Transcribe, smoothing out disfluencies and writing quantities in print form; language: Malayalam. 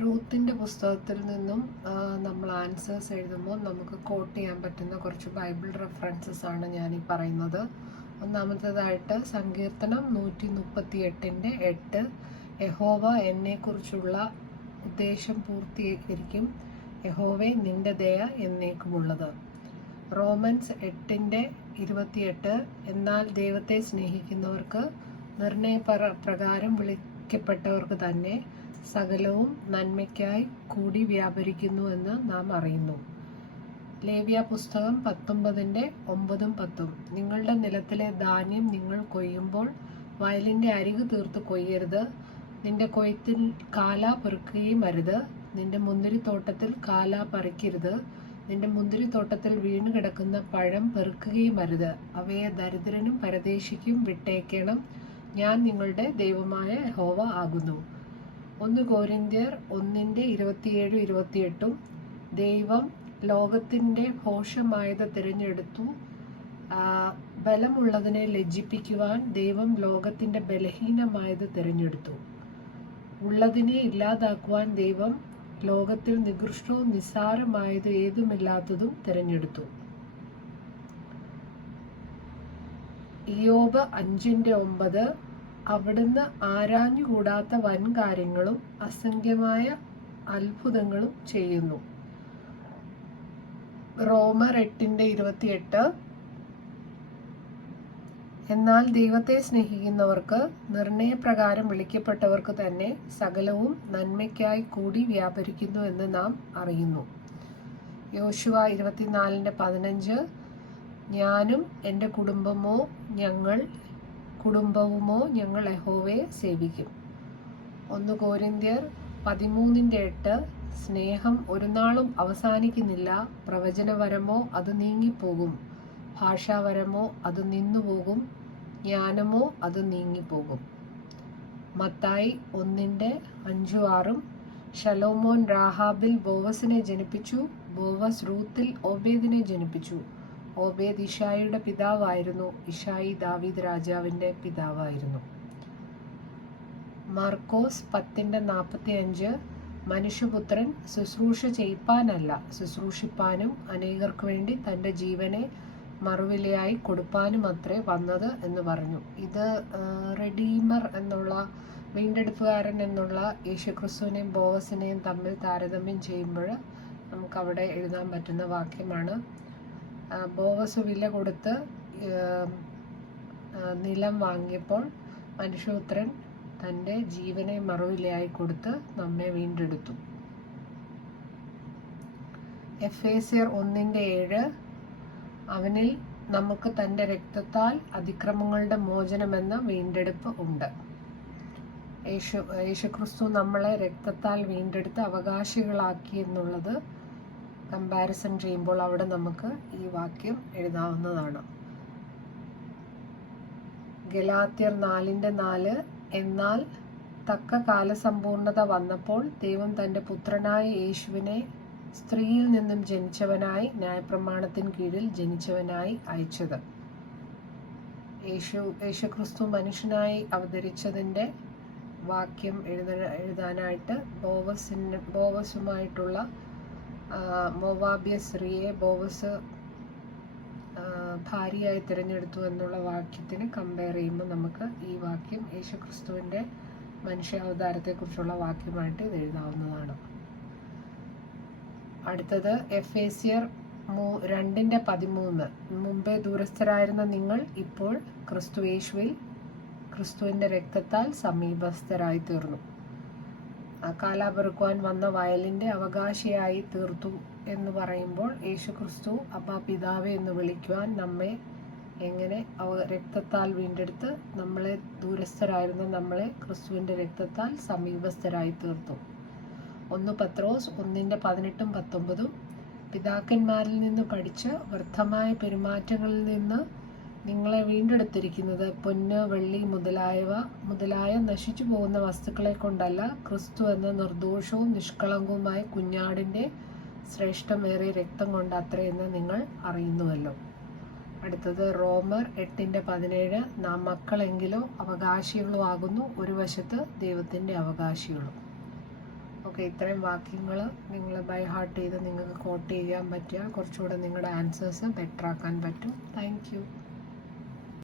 റൂത്തിൻ്റെ പുസ്തകത്തിൽ നിന്നും നമ്മൾ ആൻസേഴ്സ് എഴുതുമ്പോൾ നമുക്ക് കോട്ട് ചെയ്യാൻ പറ്റുന്ന കുറച്ച് ബൈബിൾ റെഫറൻസസ് ആണ് ഞാൻ ഈ പറയുന്നത്. ഒന്നാമത്തേതായിട്ട് സങ്കീർത്തനം 138:8, യഹോവ എന്നെക്കുറിച്ചുള്ള ഉദ്ദേശം പൂർത്തീകരിക്കും, യഹോവേ നിന്റെ ദയ എന്നേക്കുമുള്ളത്. റോമൻസ് 8:28, എന്നാൽ ദൈവത്തെ സ്നേഹിക്കുന്നവർക്ക് നിർണയപ്രകാരം വിളിക്കപ്പെട്ടവർക്ക് തന്നെ സകലവും നന്മയ്ക്കായി കൂടി വ്യാപരിക്കുന്നു എന്ന് നാം അറിയുന്നു. ലേവ്യ പുസ്തകം 19:9-10, നിങ്ങളുടെ നിലത്തിലെ ധാന്യം നിങ്ങൾ കൊയ്യുമ്പോൾ വയലിൻ്റെ അരികു തീർത്ത് കൊയ്യരുത്, നിന്റെ കൊയ്ത്തിൽ കാല പെറുക്കുകയും അരുത്, നിന്റെ മുന്തിരിത്തോട്ടത്തിൽ കാല പറിക്കരുത്, നിന്റെ മുന്തിരിത്തോട്ടത്തിൽ വീണു കിടക്കുന്ന പഴം പെറുക്കുകയും അരുത്, അവയെ ദരിദ്രനും പരദേശിക്കും വിട്ടേക്കണം, ഞാൻ നിങ്ങളുടെ ദൈവമായ യഹോവ ആകുന്നു. 1 കൊരിന്ത്യർ 1:27-28, ദൈവം ലോകത്തിൻ്റെ ഭോഷമായത് തിരഞ്ഞെടുത്തു, ബലമുള്ളതിനെ ലജ്ജിപ്പിക്കുവാൻ ദൈവം ലോകത്തിൻ്റെ ബലഹീനമായത് തിരഞ്ഞെടുത്തു, ഉള്ളതിനെ ഇല്ലാതാക്കുവാൻ ദൈവം ലോകത്തിൽ നികൃഷ്ടവും നിസ്സാരമായത് ഏതുമില്ലാത്തതും തിരഞ്ഞെടുത്തു. ഇയ്യോബ് 5:9, അവിടുന്ന് ആരാഞ്ഞുകൂടാത്ത വൻകാര്യങ്ങളും അസംഖ്യമായ അത്ഭുതങ്ങളും ചെയ്യുന്നു. റോമർ 8:28, എന്നാൽ ദൈവത്തെ സ്നേഹിക്കുന്നവർക്ക് നിർണയപ്രകാരം വിളിക്കപ്പെട്ടവർക്ക് തന്നെ സകലവും നന്മയ്ക്കായി കൂടി വ്യാപരിക്കുന്നു എന്ന് നാം അറിയുന്നു. യോശുവ 24:15, ഞാനും എൻ്റെ കുടുംബവുമോ ഞങ്ങൾ യഹോവയെ സേവിക്കും. 1 കൊരിന്ത്യർ 13:8, സ്നേഹം ഒരു നാളും അവസാനിക്കുന്നില്ല, പ്രവചനവരമോ അത് നീങ്ങിപ്പോകും, ഭാഷാവരമോ അത് നിന്നുപോകും, ജ്ഞാനമോ അത് നീങ്ങിപ്പോകും. മത്തായി 1:5-6, ശലോമോൻ രാഹാബിൽ ബോവസിനെ ജനിപ്പിച്ചു, ബോവസ് റൂത്തിൽ ഓബേദിനെ ജനിപ്പിച്ചു, ഓബേദ് ഇഷായിയുടെ പിതാവായിരുന്നു, ഇഷായി ദാവീദ് രാജാവിൻ്റെ പിതാവായിരുന്നു. മാർക്കോസ് 10:45, മനുഷ്യപുത്രൻ ശുശ്രൂഷ ചെയ്യിപ്പാനല്ല ശുശ്രൂഷിപ്പാനും അനേകർക്ക് വേണ്ടി തൻ്റെ ജീവനെ മറുവിലയായി കൊടുപ്പാനും അത്രേ വന്നത് എന്ന് പറഞ്ഞു. ഇത് റെഡീമർ എന്നുള്ള, വീണ്ടെടുപ്പുകാരൻ എന്നുള്ള യേശുക്രിസ്തുവിനെയും ബോവസിനെയും തമ്മിൽ താരതമ്യം ചെയ്യുമ്പോൾ നമുക്കവിടെ എഴുതാൻ പറ്റുന്ന വാക്യമാണ്. ബോവസ് വില കൊടുത്ത് നിലം വാങ്ങിയപ്പോൾ മനുഷ്യപുത്രൻ തൻ്റെ ജീവനെ മറുവിലയായി കൊടുത്ത് നമ്മെ വീണ്ടെടുത്തു. എഫേസ്യർ 1:7, അവനിൽ നമുക്ക് തൻ്റെ രക്തത്താൽ അതിക്രമങ്ങളുടെ മോചനമെന്ന വീണ്ടെടുപ്പ് ഉണ്ട്. യേശുക്രിസ്തു നമ്മളെ രക്തത്താൽ വീണ്ടെടുത്ത് അവകാശികളാക്കി എന്നുള്ളത് കമ്പാരിസൺ ചെയ്യുമ്പോൾ അവിടെ നമുക്ക് ഈ വാക്യം എഴുതാവുന്നതാണ്. ഗലാത്യർ 4:4, എന്നാൽ തക്ക കാലസമ്പൂർണത വന്നപ്പോൾ ദൈവം തൻ്റെ പുത്രനായ യേശുവിനെ സ്ത്രീയിൽ നിന്നും ജനിച്ചവനായി ന്യായപ്രമാണത്തിന് കീഴിൽ ജനിച്ചവനായി അയച്ചത്. യേശുക്രിസ്തു മനുഷ്യനായി അവതരിച്ചതിൻ്റെ വാക്യം എഴുതാനായിട്ട് ബോവസുമായിട്ടുള്ള മോവാബ്യ സ്ത്രീയെ ബോവസ് ഭാര്യയായി തിരഞ്ഞെടുത്തു എന്നുള്ള വാക്യത്തിന് കമ്പയർ ചെയ്യുമ്പോൾ നമുക്ക് ഈ വാക്യം യേശുക്രിസ്തുവിൻ്റെ മനുഷ്യാവതാരത്തെക്കുറിച്ചുള്ള വാക്യമായിട്ട് ഇത് എഴുതാവുന്നതാണ്. അടുത്തത് എഫേസ്യർ 2:13, മുമ്പേ ദൂരസ്ഥരായിരുന്ന നിങ്ങൾ ഇപ്പോൾ ക്രിസ്തു യേശുവിൽ ക്രിസ്തുവിൻ്റെ രക്തത്താൽ സമീപസ്ഥരായി തീർന്നു. കാലാപെറുക്കുവാൻ വന്ന വയലിൻ്റെ അവകാശിയായി തീർത്തു എന്ന് പറയുമ്പോൾ യേശുക്രിസ്തു അപ്പാ പിതാവേ എന്ന് വിളിക്കുവാൻ നമ്മെ എങ്ങനെ രക്തത്താൽ വീണ്ടെടുത്ത് നമ്മളെ ദൂരസ്ഥരായിരുന്ന നമ്മളെ ക്രിസ്തുവിൻ്റെ രക്തത്താൽ സമീപസ്ഥരായി തീർത്തു. 1 പത്രോസ് 1:18-19, പിതാക്കന്മാരിൽ നിന്ന് പഠിച്ച് വ്യർത്ഥമായ പെരുമാറ്റങ്ങളിൽ നിന്ന് നിങ്ങളെ വീണ്ടെടുത്തിരിക്കുന്നത് പൊന്ന് വെള്ളി മുതലായ നശിച്ചു പോകുന്ന വസ്തുക്കളെ കൊണ്ടല്ല, ക്രിസ്തു എന്ന നിർദോഷവും നിഷ്കളങ്കവുമായ കുഞ്ഞാടിൻ്റെ ശ്രേഷ്ഠമേറിയ രക്തം കൊണ്ട് അത്രയെന്ന് നിങ്ങൾ അറിയുന്നുവല്ലോ. അടുത്തത് റോമർ 8:17, നാം മക്കളെങ്കിലോ അവകാശികളോ ആകുന്നു, ഒരു വശത്ത് ദൈവത്തിൻ്റെ അവകാശികളും. ഓക്കെ, ഇത്രയും വാക്യങ്ങൾ നിങ്ങൾ ബൈ ഹാർട്ട് ചെയ്ത് നിങ്ങൾക്ക് കോട്ട് ചെയ്യാൻ പറ്റിയാൽ കുറച്ചുകൂടെ നിങ്ങളുടെ ആൻസേഴ്സ് ബെറ്റർ ആക്കാൻ പറ്റും. Thank you.